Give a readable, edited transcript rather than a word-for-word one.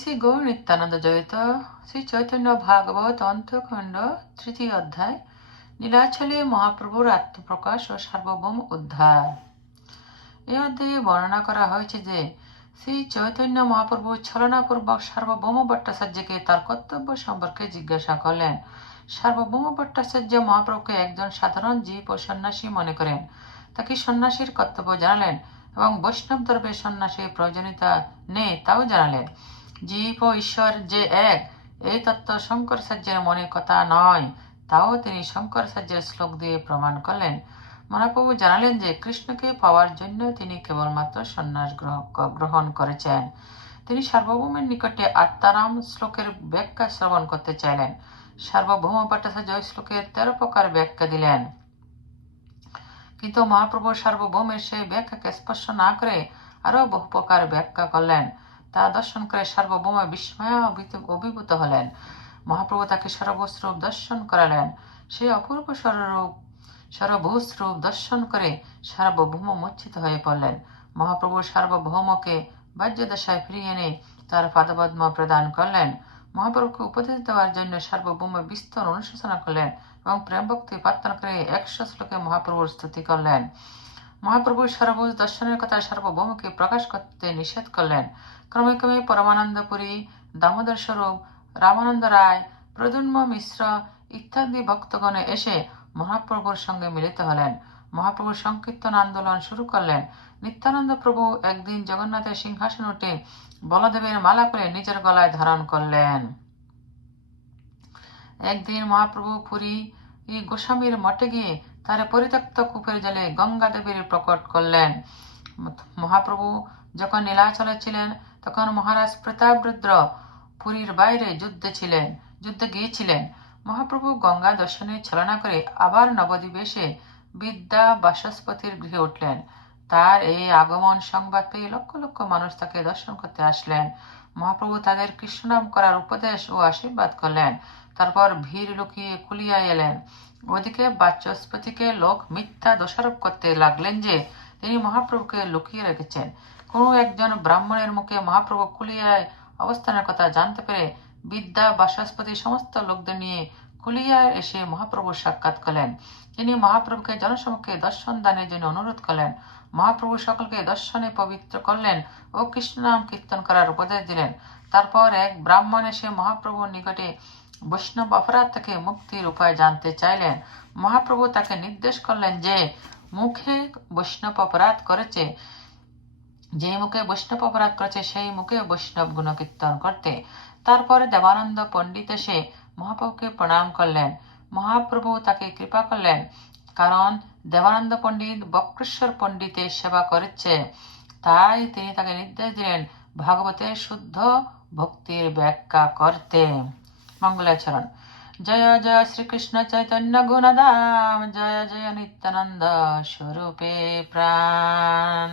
শ্রী গৌর নিত্যানন্দ জয়িত শ্রী চৈতন্য ভাগবত অন্তখণ্ড 3য় অধ্যায় নীলাচলে মহাপ্রভুর আত্মপ্রকাশ ও সার্বভৌম উদ্ধার। এই অধ্যায়ে বর্ণনা করা হয়েছে যে শ্রী চৈতন্য মহাপ্রভু ছলনাপূর্বক সার্বভৌম ভট্টাচার্যকে তার কর্তব্য সম্পর্কে জিজ্ঞাসা করলেন। সার্বভৌম ভট্টাচার্য মহাপ্রভুকে একজন সাধারণ জীব ও সন্ন্যাসী মনে করেন, তাকে সন্ন্যাসীর কর্তব্য জানালেন এবং বৈষ্ণব ধর্মে সন্ন্যাসীর প্রয়োজনীয়তা নেই তাও জানালেন। জীব ও ঈশ্বর যে এক, এই তত্ত্ব শঙ্করাচার্যের মনে কথা নয়, তাও তিনি শঙ্করাচার্যের শ্লোক দিয়ে প্রমাণ করলেন। মহাপ্রভু জানালেন যে কৃষ্ণকে পাওয়ার জন্য তিনি কেবলমাত্র সন্ন্যাস গ্রহণ করেছেন। তিনি সার্বভৌমের নিকটে আত্মারাম শ্লোকের ব্যাখ্যা শ্রবণ করতে চাইলেন। সার্বভৌম ভট্টাচার্য শ্লোকের 13 প্রকার ব্যাখ্যা দিলেন, কিন্তু মহাপ্রভু সার্বভৌমের সেই ব্যাখ্যাকে স্পর্শ না করে আরো বহু প্রকার ব্যাখ্যা করলেন। তা দর্শন করে সার্বভৌম বিস্ময়ে অভিভূত হলেন। মহাপ্রভু তাকে সর্বস্বরূপ দর্শন করালেন। সেই অপূর্ব সর্বভূস্বরূপ দর্শন করে সার্বভৌম মূর্ছিত হয়ে পড়লেন। মহাপ্রভু সার্বভৌমকে বাহ্যদশায় ফিরিয়ে এনে তার পাদপদ্ম প্রদান করলেন। মহাপ্রভুকে উপদেশ দেওয়ার জন্য সার্বভৌম বিস্তর অনুশোচনা করলেন এবং প্রেম ভক্তি প্রার্থনা করে 100 শ্লোকে মহাপ্রভুর স্তুতি করলেন। মহাপ্রভুর সর্বভূজ দর্শনের কথা সার্বভৌমকে প্রকাশ করতে নিষেধ করলেন। ক্রমে ক্রমে পরমানন্দ পুরী, দামোদর স্বরূপ, রামানন্দ রায়, প্রদ্যুম্ন মিশ্র ইত্যাদি ভক্তগণে এসে মহাপ্রভুর সঙ্গে মিলিত হলেন। মহাপ্রভু সংকীর্তন আন্দোলন শুরু করলেন। নিত্যানন্দ প্রভু একদিন জগন্নাথের সিংহাসন উঠে বলদেবের মালা করে নিজের গলায় ধারণ করলেন। একদিন মহাপ্রভু পুরী গোস্বামীর মঠে গিয়ে তার পরিত্যক্ত কূপের জলে গঙ্গা দেবীর প্রকট করলেন। মহাপ্রভু যখন নীলাচলে ছিলেন তখন মহারাজ প্রতাপরুদ্র পুরীর বাইরে যুদ্ধে গিয়েছিলেন। মহাপ্রভু গঙ্গা দর্শনে ছলনা করে আবার নবদ্বীপে বিদ্যা বাচস্পতির গৃহে উঠলেন। তার এই আগমন সংবাদ পেয়ে লক্ষ লক্ষ মানুষ তাকে দর্শন করতে আসলেন। মহাপ্রভু তাদের কৃষ্ণনাম করার উপদেশ ও আশীর্বাদ করলেন। তারপর ভিড় লুকিয়ে কুলিয়ায় এলেন। ওদিকে বাচস্পতিকে লোক মিথ্যা দোষারোপ করতে লাগলেন যে তিনি মহাপ্রভুকে লুকিয়ে রেখেছেন। কোনো একজন ব্রাহ্মণের মুখে মহাপ্রভু কুলিয়ায় অবস্থানের কথা জানতে পেরে বিদ্যা বাচস্পতি সমস্ত লোকদের নিয়ে কুলিয়ায় এসে মহাপ্রভুর সাক্ষাৎ করলেন। তিনি মহাপ্রভুকে জনসমক্ষে দর্শন দানের জন্য অনুরোধ করলেন। মহাপ্রভু সকলকে দর্শনে পবিত্র করলেন ও কৃষ্ণনাম কীর্তন করার উপদেশ দিলেন। তারপর এক ব্রাহ্মণ এসে মহাপ্রভুর নিকটে বৈষ্ণব অপরাধ থেকে মুক্তির উপায় জানতে চাইলেন। মহাপ্রভু তাকে নির্দেশ করলেন যে মুখে বৈষ্ণব অপরাধ করেছে সেই মুখে বৈষ্ণব গুণকীর্তন করতে। তারপরে দেবানন্দ পণ্ডিত এসে মহাপ্রভুকে প্রণাম করলেন। মহাপ্রভু তাকে কৃপা করলেন, কারণ দেবানন্দ পণ্ডিত বক্রেশ্বর পণ্ডিতের সেবা করেছে। তাই তিনি তাকে নির্দেশ দিলেন ভাগবতের শুদ্ধ ভক্তির ব্যাখ্যা করতে। মঙ্গলাচরণ। জয় জয় শ্রীকৃষ্ণ চৈতন্য গুণধাম, জয় জয় নিত্যানন্দ স্বরূপে প্রাণ।